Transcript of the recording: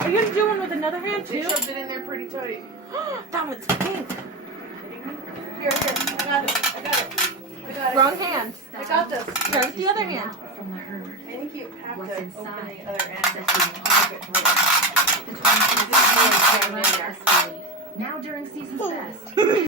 Are you gonna do one with another hand too? They shoved it in there pretty tight. That one's pink. Here, I got it. I got it. Wrong hand. I got this. Try with the other hand. I think you have to open the other end. The 26th